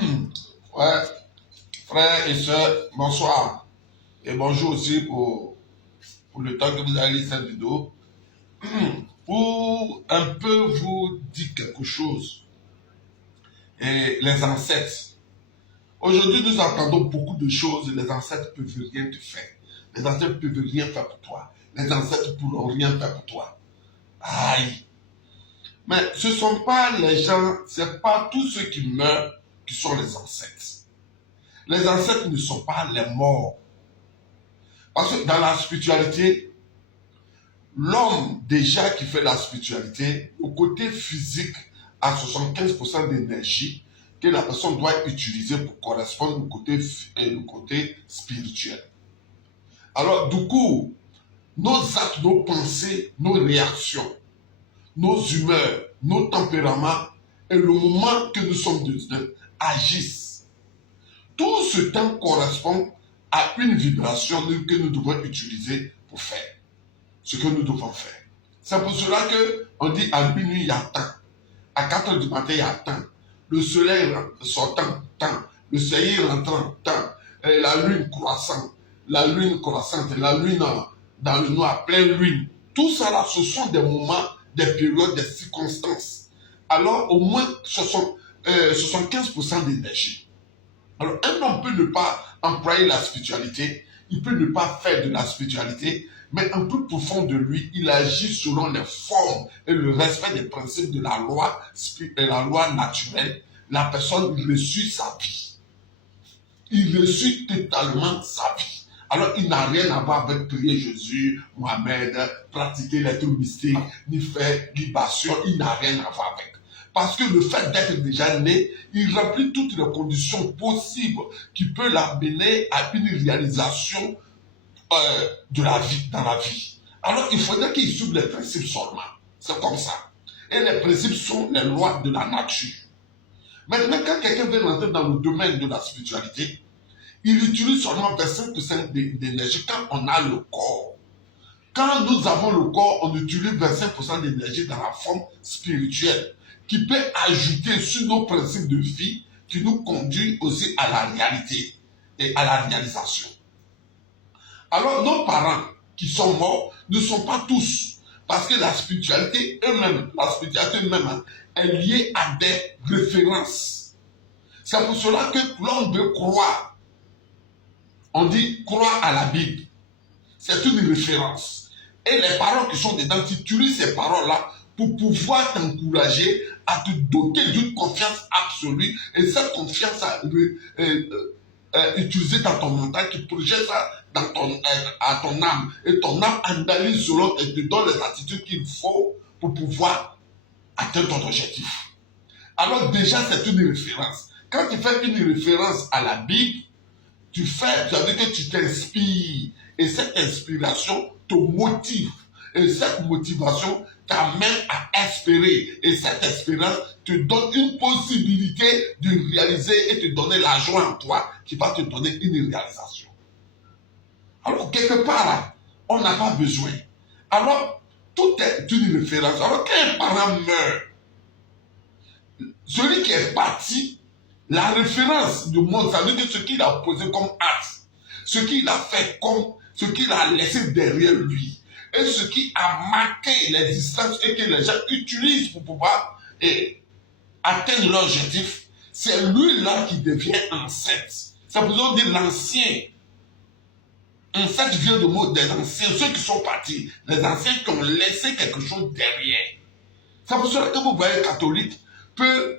Ouais, frères et sœurs, bonsoir. Et bonjour aussi pour le temps que vous avez laissé cette vidéo. Pour un peu vous dire quelque chose. Et les ancêtres. Aujourd'hui, nous entendons beaucoup de choses. Les ancêtres ne peuvent rien te faire. Les ancêtres ne peuvent rien faire pour toi. Les ancêtres ne pourront rien faire pour toi. Aïe. Mais ce ne sont pas les gens, ce n'est pas tous ceux qui meurent qui sont les ancêtres. Les ancêtres ne sont pas les morts. Parce que dans la spiritualité, l'homme déjà qui fait la spiritualité, au côté physique, a 75% d'énergie que la personne doit utiliser pour correspondre au côté spirituel. Alors, du coup, nos actes, nos pensées, nos réactions, nos humeurs, nos tempéraments et le moment que nous sommes agissent. Tout ce temps correspond à une vibration que nous devons utiliser pour faire ce que nous devons faire. C'est pour cela qu'on dit à minuit, il y a temps. À 4 heures du matin, il y a temps. Le soleil sortant, temps. Le soleil rentrant, temps. Et la lune croissante, la lune dans le noir, pleine lune. Tout ça là, ce sont des moments, des périodes, des circonstances. Alors, au moins 75% d'énergie. Alors, un homme peut ne pas employer la spiritualité, il peut ne pas faire de la spiritualité, mais en plus profond de lui, il agit selon les formes et le respect des principes de la loi naturelle. La personne reçut sa vie. Il reçut totalement sa vie. Alors, il n'a rien à voir avec prier Jésus, Mohamed, pratiquer les trucs mystiques, ni faire libation. Il n'a rien à voir avec. Parce que le fait d'être déjà né, il remplit toutes les conditions possibles qui peuvent l'amener à une réalisation de la vie, dans la vie. Alors, il faudrait qu'il suive les principes seulement. C'est comme ça. Et les principes sont les lois de la nature. Maintenant, quand quelqu'un veut rentrer dans le domaine de la spiritualité, il utilise seulement 25% d'énergie quand on a le corps. Quand nous avons le corps, on utilise 25% d'énergie dans la forme spirituelle, qui peut ajouter sur nos principes de vie, qui nous conduit aussi à la réalité et à la réalisation. Alors, nos parents qui sont morts ne sont pas tous, parce que la spiritualité elle-même, est liée à des références. C'est pour cela que l'on veut croire. On dit croire à la Bible. C'est une référence. Et les paroles qui sont dedans, tu utilises ces paroles-là pour pouvoir t'encourager à te doter d'une confiance absolue. Et cette confiance utilisée dans ton mental, tu projettes ça à ton âme. Et ton âme analyse selon et te donne les attitudes qu'il faut pour pouvoir atteindre ton objectif. Alors déjà, c'est une référence. Quand tu fais une référence à la Bible, tu veut dire que tu t'inspires. Et cette inspiration te motive. Et cette motivation t'amène à espérer. Et cette espérance te donne une possibilité de réaliser et te donner la joie en toi qui va te donner une réalisation. Alors, quelque part, là, on n'a pas besoin. Alors, tout est une référence. Alors, quand un parent meurt, celui qui est parti, la référence du monde, ça veut dire ce qu'il a posé comme acte, ce qu'il a fait comme, ce qu'il a laissé derrière lui, et ce qui a marqué les distances et que les gens utilisent pour pouvoir atteindre leur objectif, c'est lui-là qui devient ancêtre. Ça veut dire l'ancien. Ancêtre vient de mot des anciens, ceux qui sont partis, les anciens qui ont laissé quelque chose derrière. C'est pour cela que vous voyez catholique,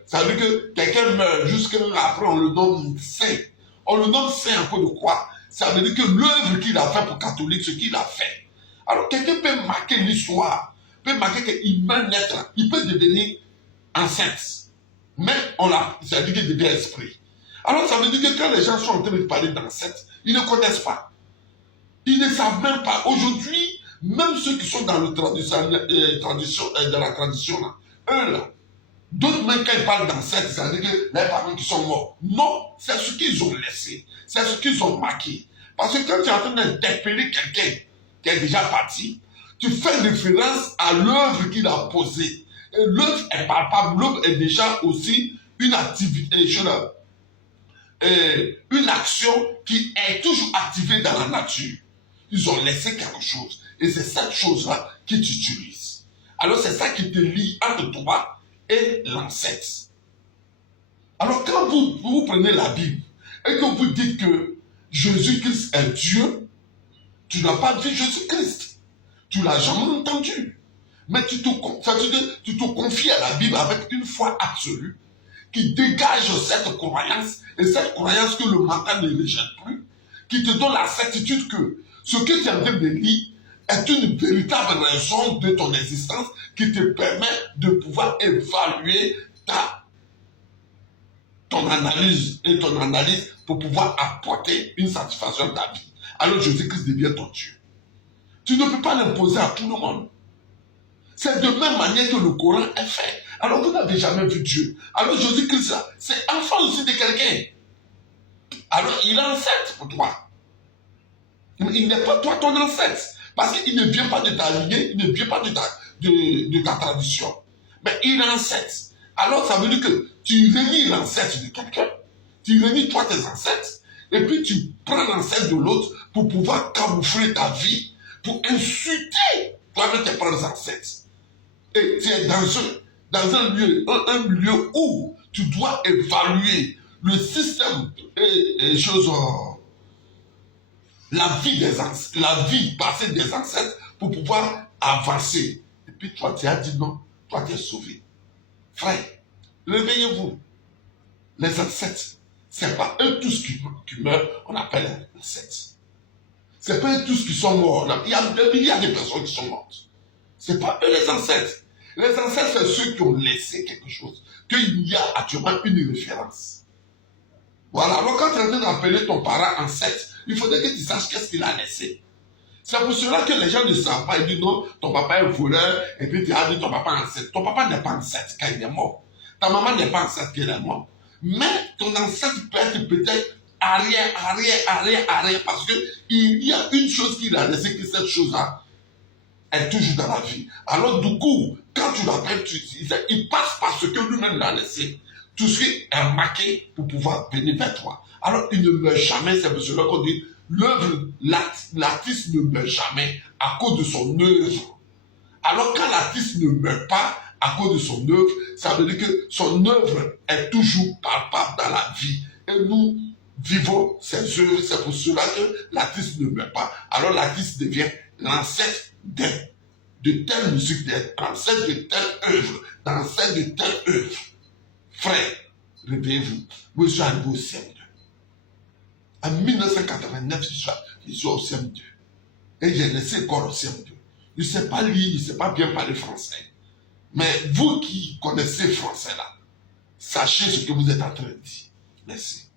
ça veut dire que quelqu'un meurt, jusqu'après on le nomme saint. On le nomme saint un peu de quoi? Ça veut dire que l'œuvre qu'il a fait pour catholique, ce qu'il a fait. Alors quelqu'un peut marquer l'histoire, peut marquer qu'il meurt naître, il peut devenir enceinte. Mais ça veut dire qu'il devient esprit. Alors ça veut dire que quand les gens sont en train de parler d'ancêtre, ils ne connaissent pas. Ils ne savent même pas. Aujourd'hui, même ceux qui sont dans la tradition, là, eux là, d'autres même quand ils parlent d'ancêtres, ça veut dire que les parents qui sont morts. Non, c'est ce qu'ils ont laissé. C'est ce qu'ils ont marqué. Parce que quand tu es en train d'interpeller quelqu'un qui est déjà parti, tu fais référence à l'œuvre qu'il a posée. Et l'œuvre est palpable. L'œuvre est déjà aussi une activité. une action qui est toujours activée dans la nature. Ils ont laissé quelque chose. Et c'est cette chose-là qui t'utilise. Alors c'est ça qui te lie entre toi et l'ancêtre. Alors quand vous prenez la Bible et que vous dites que Jésus-Christ est Dieu, tu n'as pas vu Jésus-Christ. Tu ne l'as jamais entendu. Mais tu te confies à la Bible avec une foi absolue qui dégage cette croyance, et cette croyance que le mental ne rejette plus, qui te donne la certitude que ce que tu es en train de lire est une véritable raison de ton existence qui te permet de pouvoir évaluer ton analyse pour pouvoir apporter une satisfaction à ta vie. Alors Jésus-Christ devient ton Dieu. Tu ne peux pas l'imposer à tout le monde. C'est de même manière que le Coran est fait. Alors vous n'avez jamais vu Dieu. Alors Jésus-Christ, c'est enfant aussi de quelqu'un. Alors il est ancêtre pour toi. Il n'est pas toi ton ancêtre. Parce qu'il ne vient pas de ta lignée, il ne vient pas de ta tradition. Mais il est ancêtre. Alors ça veut dire que tu réunis l'ancêtre de quelqu'un, tu réunis toi tes ancêtres, et puis tu prends l'ancêtre de l'autre pour pouvoir camoufler ta vie, pour insulter toi-même tes propres ancêtres. Et tu es dans un milieu où tu dois évaluer le système et choses, la vie passée des ancêtres pour pouvoir avancer. Et puis toi, tu as dit non, toi, tu es sauvé. Frère, réveillez-vous. Les ancêtres, c'est pas eux tous qui meurent, on appelle les ancêtres. C'est pas eux tous qui sont morts. Il y a des milliards de personnes qui sont mortes. C'est pas eux les ancêtres. Les ancêtres, c'est ceux qui ont laissé quelque chose. Qu'il y a actuellement une référence. Voilà. Alors quand tu es en train d'appeler ton parent ancêtre, il faudrait que tu saches qu'est-ce qu'il a laissé. C'est pour cela que les gens ne savent pas. Ils disent non, ton papa est voleur, et puis tu as dit ton papa est ancêtre. Ton papa n'est pas ancêtre quand il est mort. Ta maman n'est pas ancêtre quand elle est morte. Mais ton ancêtre peut être peut-être arrière, parce qu'il y a une chose qu'il a laissé, que cette chose-là est toujours dans la vie. Alors du coup, quand tu l'appelles, il passe par ce que lui-même l'a laissé. Tout ce qui est marqué pour pouvoir venir vers toi. Alors il ne meurt jamais, c'est pour cela qu'on dit l'artiste ne meurt jamais à cause de son œuvre. Alors quand l'artiste ne meurt pas à cause de son œuvre, ça veut dire que son œuvre est toujours palpable dans la vie. Et nous vivons ses œuvres, c'est pour cela que l'artiste ne meurt pas. Alors l'artiste devient l'ancêtre de telle musique, l'ancêtre de telle œuvre, l'ancêtre de telle œuvre. Frère, réveillez-vous. Moi, je suis arrivé au CM2. En 1989, je suis au CM2. Et j'ai laissé encore au CM2. Je ne sais pas lire, je ne sais pas bien parler français. Mais vous qui connaissez français là, sachez ce que vous êtes en train de dire. Merci.